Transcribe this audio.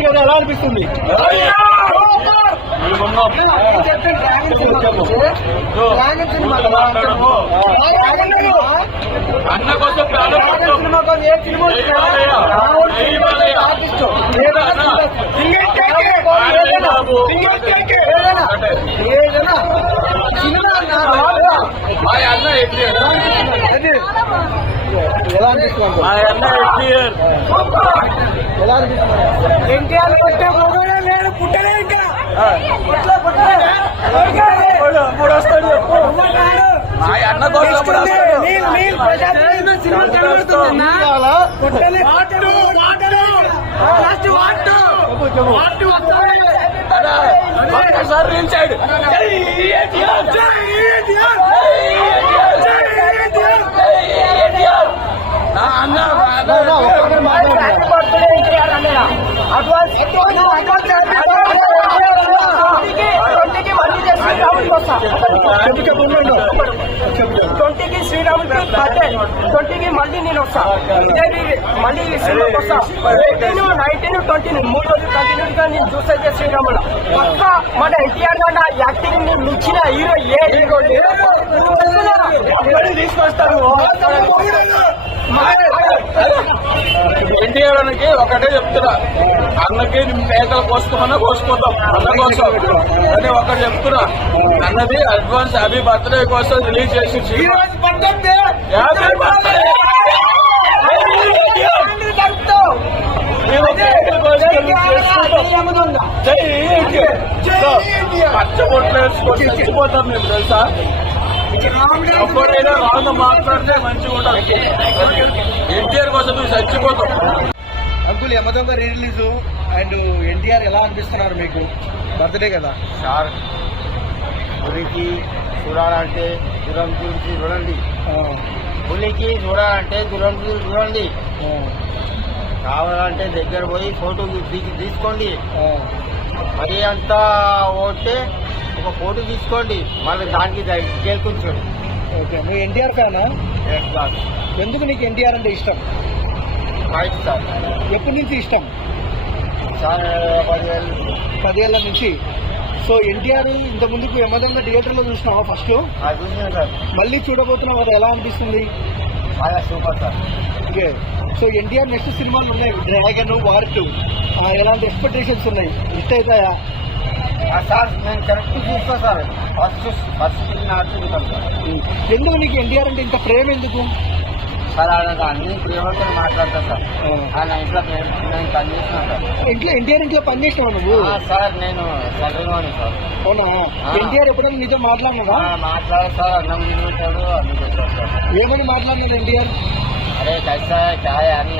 ఎలా అనిపిస్తుంది? అన్న కోసం ఎలా అనిపిస్తుంది? ఎలా అనిపిస్తుంది? ఎన్టీఆర్ కొట్టే మొదలే నేను పుట్టలే ఇంకా ఇప్పుడు వస్తాడు చెప్పు. అన్న కోసం సినిమా కనబడుతుందన్నా పుట్టలే సార్ రీల్ సైడ్ ట్వంటీకి శ్రీరాములకి బర్త్డే 20కి మళ్ళీ నేను వస్తా మళ్ళీ సినిమాకి వస్తా 18, 19, 20 3 రోజులు కంటిన్యూగా నేను చూస్తే శ్రీరాముల పక్క మన ఎన్టీఆర్ గారు యాక్టింగ్ ని మించిన హీరో ఏ హీరో తీసుకొస్తారు. ఎన్టీఆర్ అన్నకి ఒకటే చెప్తున్నా, అన్నకి మేకలు కోసుకోమన్నా కోసుకుంటాం అన్న కోసం అని ఒకటి చెప్తున్నా. అన్నది అడ్వాన్స్ హ్యాపీ బర్త్డే కోసం రిలీజ్ చేసి పచ్చబొట్లు వేసుకొని చచ్చిపోతాం మేము తెలుసా. ఎప్పుడైనా రాంగ్ మాట్లాడితే మంచిగా ఉండాలి. ఎన్టీఆర్ కోసం మేము చచ్చిపోతాం. Uncle Yamadonga re release and NTR ఎలా అనిపిస్తున్నారు మీకు? బర్త్డే కదా సార్, పులికి చూడాలంటే దూరం చూసి చూడండి, పులికి చూడాలంటే దూరం చూసి చూడండి, కావాలంటే దగ్గర పోయి ఫోటో తీసుకోండి. మరి అంతా ఓటే ఒక ఫోటో తీసుకోండి, మళ్ళీ దానికి గెలుకుంచండి. ఓకే, నువ్వు ఎన్టీఆర్ ఫ్యానా? ఎందుకు నీకు ఎన్టీఆర్ అంటే ఇష్టం? Right sir. ఎప్పటి నుంచి ఇష్టం? సార్ 10 ఏళ్ల నుంచి. సో ఎన్టీఆర్ ఇంత ముందుకు యమదొంగ థియేటర్లో చూసినావా ఫస్ట్? చూసినాను సార్. మళ్ళీ చూడబోతున్నావు కదా, ఎలా అనిపిస్తుంది? బాగా super sir. Okay, so NTR next సినిమాలు ఉన్నాయి, డ్రాగన్, వార్ 2, ఎలాంటి ఎక్స్పెక్టేషన్స్ ఉన్నాయి? హిట్ అవుతాయా? సార్ నేను కరెక్ట్ చూస్తా సార్. First నడుచుకుంటాను sir. ఎందుకు నీకు ఎన్టీఆర్ అంటే ఇంత ప్రేమ ఎందుకు? సార్ ఆయన అన్ని ప్రేమతో మాట్లాడతాను సార్. ఆయన ఇంట్లో నేను పనిచేస్తున్నాను సార్. ఎన్టీఆర్ ఇంట్లో పనిచేసినావా నువ్వు? సార్ నేను చదువుకోను సార్. అవునా? ఎన్టీఆర్ ఎప్పుడైనా నిజం మాట్లాడినావా? మాట్లాడు సార్, అన్నం తిరుగుతాడు, అన్ని చేస్తాడు సార్. ఏమని మాట్లాడినాడు ఎన్టీఆర్? అరే కైసా క్యా అని